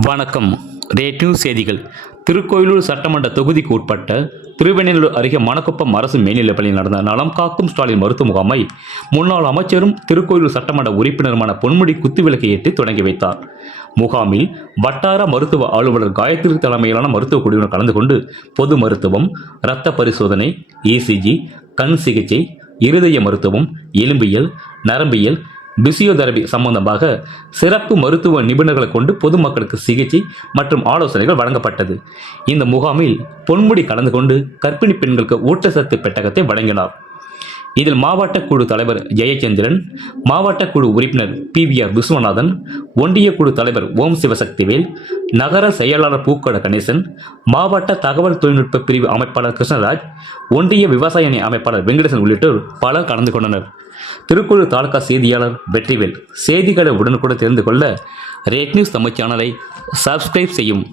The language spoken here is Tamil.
வணக்கம். ரேட் நியூஸ் செய்திகள். திருக்கோயிலூர் சட்டமன்ற தொகுதிக்கு உட்பட்ட திருவெண்ணூர் அருகே மணக்குப்பம் அரசு மேல்நிலைப்பள்ளியில் நடந்த நலம் காக்கும் ஸ்டாலின் மருத்துவ முகாமை முன்னாள் அமைச்சரும் திருக்கோயிலூர் சட்டமன்ற உறுப்பினருமான பொன்முடி குத்துவிளக்கை ஏற்றி தொடங்கி வைத்தார். முகாமில் வட்டார மருத்துவ அலுவலர் காயத்ரி தலைமையிலான மருத்துவ குழுவினர் கலந்து கொண்டு பொது மருத்துவம் இரத்த பரிசோதனை இசிஜி கண் சிகிச்சை இருதய மருத்துவம் எலும்பியல் நரம்பியல் பிசியோதெரபி சம்பந்தமாக சிறப்பு மருத்துவ நிபுணர்களை கொண்டு பொதுமக்களுக்கு சிகிச்சை மற்றும் ஆலோசனைகள் வழங்கப்பட்டது. இந்த முகாமில் பொன்முடி கலந்து கொண்டு கர்ப்பிணி பெண்களுக்கு ஊட்டச்சத்து பெட்டகத்தை வழங்கினார். இதில் மாவட்ட குழு தலைவர் ஜெயச்சந்திரன் மாவட்ட குழு உறுப்பினர் பி வி ஆர் விஸ்வநாதன் ஒன்றிய குழு தலைவர் ஓம் சிவசக்திவேல் நகர செயலாளர் பூக்கட கணேசன் மாவட்ட தகவல் தொழில்நுட்ப பிரிவு அமைப்பாளர் கிருஷ்ணராஜ் ஒன்றிய விவசாய அணி அமைப்பாளர் வெங்கடேசன் உள்ளிட்டோர் பலர் கலந்து கொண்டனர். திருக்குழு தாலுகா செய்தியாளர் வெற்றிவேல். செய்திகளை உடனுக்குடன் தெரிந்து கொள்ள ரேட் நியூஸ் தமிழ் சேனலை சப்ஸ்கிரைப் செய்யும்.